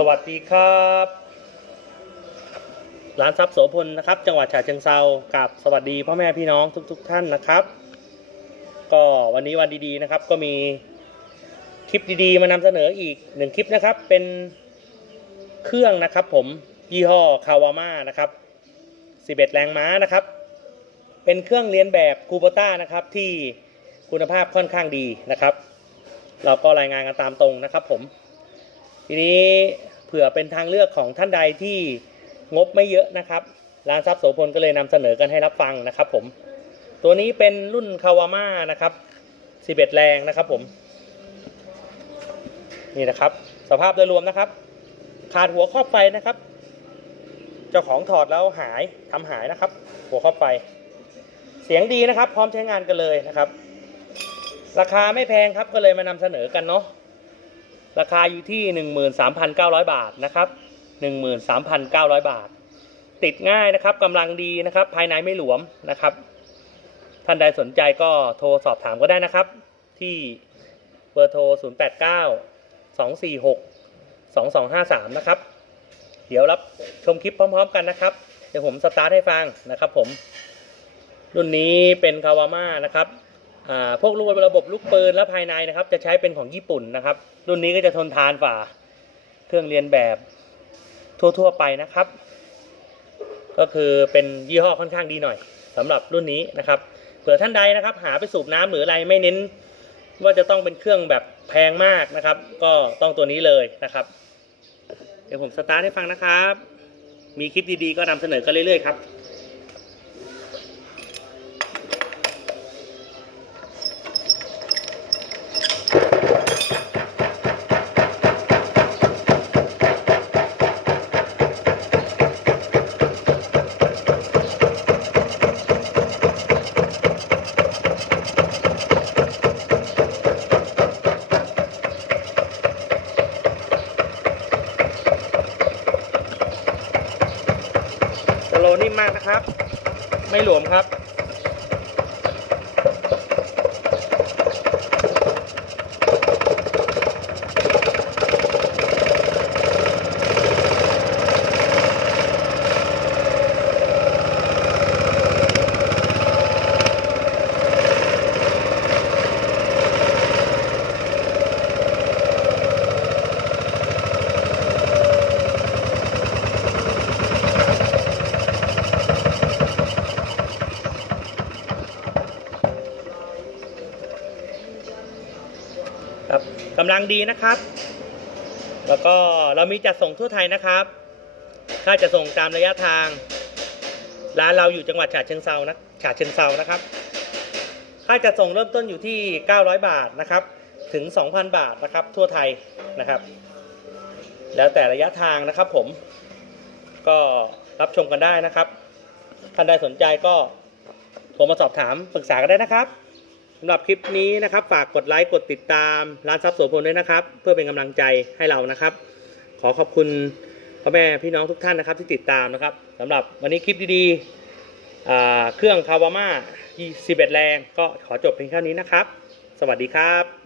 สวัสดีครับร้านทรัพย์โสพลนะครับ จังหวัดฉะเชิงเซากับสวัสดีพ่อแม่พี่น้องทุกๆท่านนะครับ ก็วันนี้วันดีๆนะครับ ก็มีคลิปดีๆ มานำเสนออีกหนึ่งคลิปนะครับ เป็นเครื่องนะครับ ผมยี่ห้อคาวาม่านะครับ11 แรงม้านะครับ เป็นเครื่องเลียนแบบคูโบต้านะครับที่คุณภาพค่อนข้างดีนะครับ เราก็รายงานกันตามตรงนะครับ ผม ทีนี้เผื่อเป็นทางเลือกของท่านใดที่งบไม่เยอะนะครับ ร้านทรัพย์โสพลก็เลยนำเสนอกันให้รับฟังนะครับผม ตัวนี้เป็นรุ่นคาวาม่านะครับ 11 แรงนะครับผม นี่นะครับ สภาพโดยรวมนะครับ ขาดหัวครอบไฟนะครับ เจ้าของถอดแล้วหายทำหายนะครับ หัวครอบไฟ เสียงดีนะครับ พร้อมใช้งานกันเลยนะครับ ราคาไม่แพงครับก็เลยมานำเสนอกันเนาะ ราคาอยู่ที่ 13,900 บาทนะครับ13,900 บาท ติดง่ายนะครับกำลังดีนะครับ ภายในไม่หลวมนะครับ ท่านใดสนใจก็โทรสอบถามก็ได้นะครับ ที่เบอร์โทร 089 246 2253 นะครับ เดี๋ยวรับชมคลิปพร้อม ๆ กันนะครับ เดี๋ยวผมสตาร์ทให้ฟังนะครับผม รุ่นนี้เป็นคาวาม่านะครับ พวกลูกระบบลูกปืนและภายในนะครับ จะใช้เป็นของญี่ปุ่นนะครับ รุ่นนี้ก็จะทนทานฝ่าเครื่องเรียนแบบทั่วๆไปนะครับ ก็คือเป็นยี่ห้อค่อนข้างดีหน่อยสำหรับรุ่นนี้นะครับ เผื่อท่านใดนะครับ หาไปสูบน้ำหรืออะไรไม่เน้น ว่าจะต้องเป็นเครื่องแบบแพงมากนะครับ ก็ต้องตัวนี้เลยนะครับ เดี๋ยวผมสตาร์ทให้ฟังนะครับ มีคลิปดีๆก็นำเสนอกันเรื่อยๆครับ โลนิ่มมากนะครับ ไม่หลวมครับ กำลังดีนะครับ แล้วก็เรามีจัดส่งทั่วไทยนะครับ ค่าจะส่งตามระยะทาง ร้านเราอยู่จังหวัดฉะเชิงเซานะฉะเชิงเซานะครับ ค่าจะส่งเริ่มต้นอยู่ที่ 900 บาทนะครับ ถึง 2,000 บาทนะครับ ทั่วไทยนะครับ แล้วแต่ระยะทางนะครับผม ก็รับชมกันได้นะครับ ท่านใดสนใจก็โทรมาสอบถามปรึกษากันได้นะครับ สำหรับคลิปนี้นะครับ ฝากกดไลค์กดติดตามร้านทรัพย์โสพลด้วยนะครับ เพื่อเป็นกำลังใจให้เรานะครับ ขอขอบคุณพ่อแม่พี่น้องทุกท่านนะครับที่ติดตามนะครับสำหรับวันนี้คลิปดีๆเครื่องคาวาม่า11 แรง ก็ขอจบเพียงเท่านี้นะครับ สวัสดีครับ